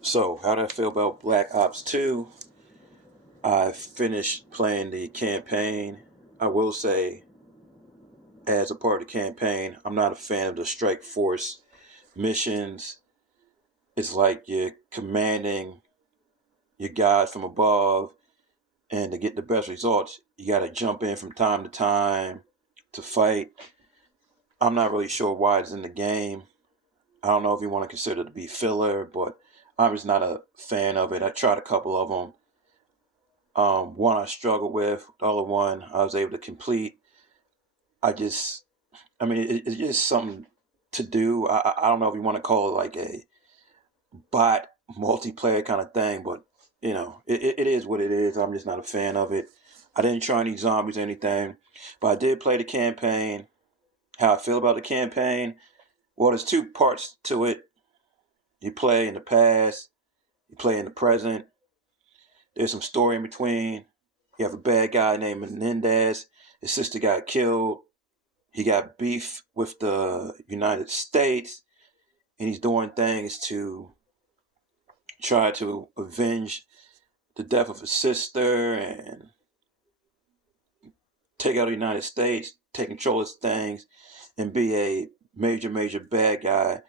So, how do I feel about Black Ops 2? I finished playing the campaign. I will say, as a part of the campaign, I'm not a fan of the Strike Force missions. It's like you're commanding your guys from above, and to get the best results, you got to jump in from time to time to fight. I'm not really sure why it's in the game. I don't know if you want to consider it to be filler, but I'm just not a fan of it. I tried a couple of them. One I struggled with, the other one I was able to complete. I just, I mean, it's just something to do. I don't know if you want to call it like a bot multiplayer kind of thing, but it is what it is. I'm just not a fan of it. I didn't try any zombies or anything, but I did play the campaign. How I feel about the campaign? Well, there's two parts to it. You play in the past, you play in the present. There's some story in between. You have a bad guy named Menendez. His sister got killed. He got beef with the United States, and he's doing things to try to avenge the death of his sister and take out the United States, take control of things, and be a major bad guy.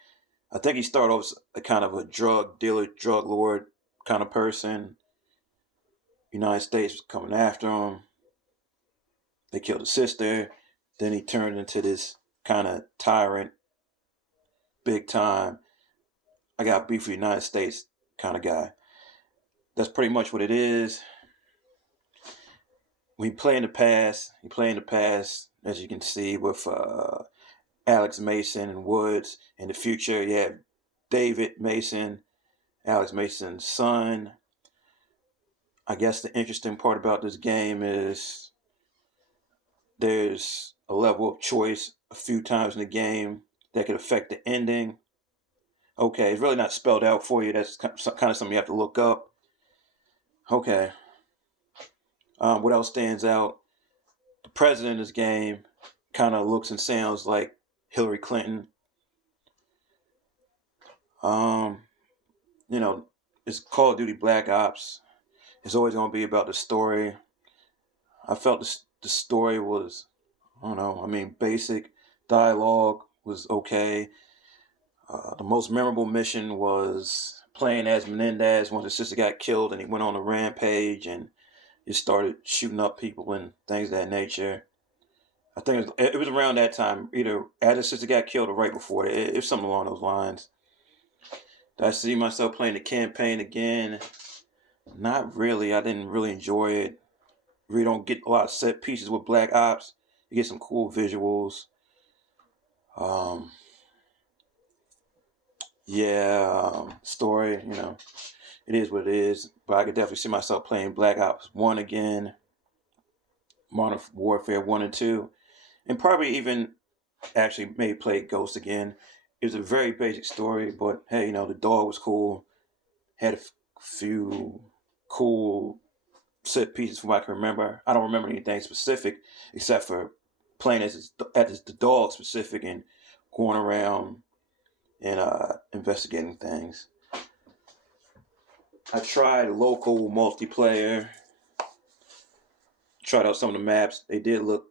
I think he started off as a kind of a drug dealer, drug lord kind of person. United States was coming after him. They killed his sister. Then he turned into this kind of tyrant, big time. I got beef for the United States kind of guy. That's pretty much what it is. When you play in the past, as you can see, with Alex Mason and Woods. In the future, you have David Mason, Alex Mason's son. I guess the interesting part about this game is there's a level of choice a few times in the game that could affect the ending. Okay, it's really not spelled out for you. That's kind of something you have to look up. Okay. What else stands out? The president of this game kind of looks and sounds like Hillary Clinton. Um, you know, it's Call of Duty Black Ops. It's always going to be about the story. I felt the story was, I don't know, I mean, basic. Dialogue was okay. The most memorable mission was playing as Menendez once his sister got killed and he went on a rampage and just started shooting up people and things of that nature. I think it was around that time, either as his sister got killed or right before it. It was something along those lines. Did I see myself playing the campaign again? Not really. I didn't really enjoy it. We don't get a lot of set pieces with Black Ops. You get some cool visuals. Um, yeah, story. It is what it is. But I could definitely see myself playing Black Ops One again, Modern Warfare 1 and 2, and probably even actually maybe play Ghost again. It was a very basic story, but hey, the dog was cool. Had a few cool set pieces from what I can remember. I don't remember anything specific except for playing as the dog specific and going around and investigating things. I tried local multiplayer, tried out some of the maps. They did look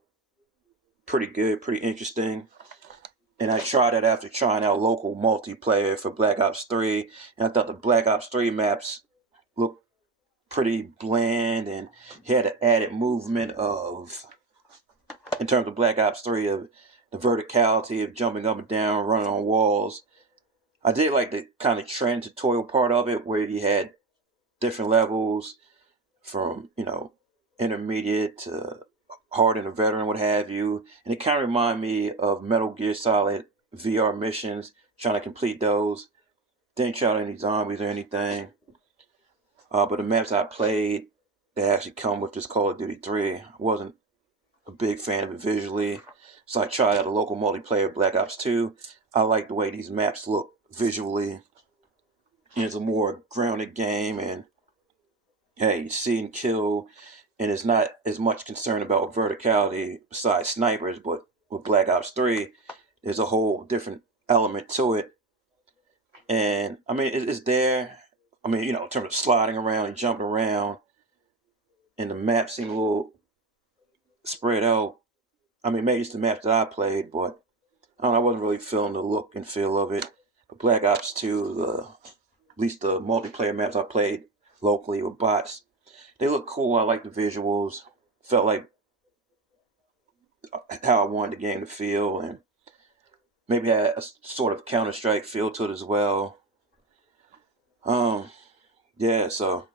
pretty good, pretty interesting. And I tried it after trying out local multiplayer for Black Ops 3. And I thought the Black Ops 3 maps looked pretty bland and had an added movement of, in terms of Black Ops 3, of the verticality of jumping up and down, running on walls. I did like the kind of trend tutorial part of it where you had different levels from, intermediate to hard and a veteran, what have you. And it kind of reminded me of Metal Gear Solid VR missions, trying to complete those. Didn't try out any zombies or anything. But the maps I played that actually come with this Call of Duty 3, I wasn't a big fan of it visually. So I tried out a local multiplayer Black Ops 2. I like the way these maps look visually. It's a more grounded game, and hey, you see and kill, and it's not as much concern about verticality besides snipers, but with Black Ops 3, there's a whole different element to it. And I mean, it's there I mean, in terms of sliding around and jumping around, and the map seemed a little spread out. I mean, maybe it's the maps that I played, but I don't know, I wasn't really feeling the look and feel of it. But Black Ops 2, at least the multiplayer maps I played locally with bots, they look cool. I like the visuals. Felt like how I wanted the game to feel, and maybe had a sort of Counter Strike feel to it as well. Um, yeah, so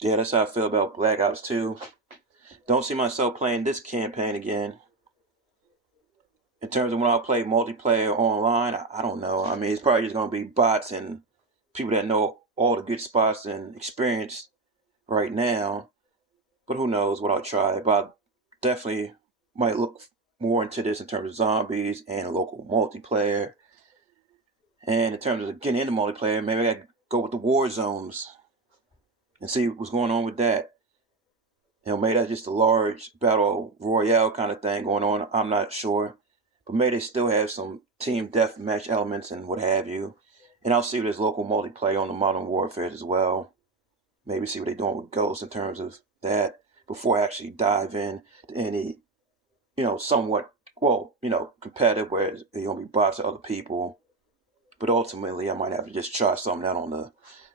yeah, that's how I feel about Black Ops 2. Don't see myself playing this campaign again. In terms of when I'll play multiplayer online, I don't know. I mean, it's probably just gonna be bots and people that know all the good spots and experience right now. But who knows what I'll try. But I definitely might look more into this in terms of zombies and local multiplayer. And in terms of getting into multiplayer, maybe I gotta go with the war zones and see what's going on with that. Maybe that's just a large battle royale kind of thing going on. I'm not sure. But maybe they still have some team deathmatch elements and what have you. And I'll see if there's local multiplayer on the Modern Warfare as well. Maybe see what they're doing with Ghosts in terms of that before I actually dive in to any, somewhat, well, competitive where they're going to be bots to other people. But ultimately, I might have to just try something out on the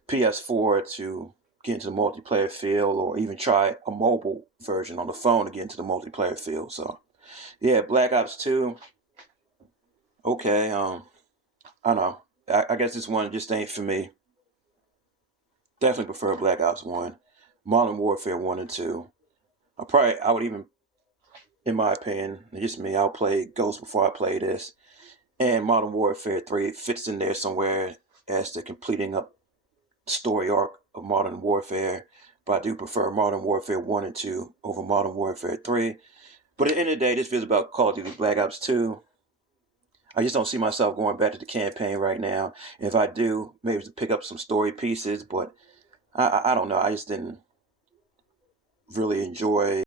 PS4 to get into the multiplayer field, or even try a mobile version on the phone to get into the multiplayer field. So, yeah, Black Ops 2, okay, I don't know. I guess this one just ain't for me. Definitely prefer Black Ops 1. Modern Warfare 1 and 2. I would even, in my opinion, just me, I'll play Ghost before I play this. And Modern Warfare 3 fits in there somewhere as the completing up story arc of Modern Warfare. But I do prefer Modern Warfare 1 and 2 over Modern Warfare 3. But at the end of the day, this feels about Call of Duty Black Ops 2. I just don't see myself going back to the campaign right now. And if I do, maybe to pick up some story pieces, but I don't know. I just didn't really enjoy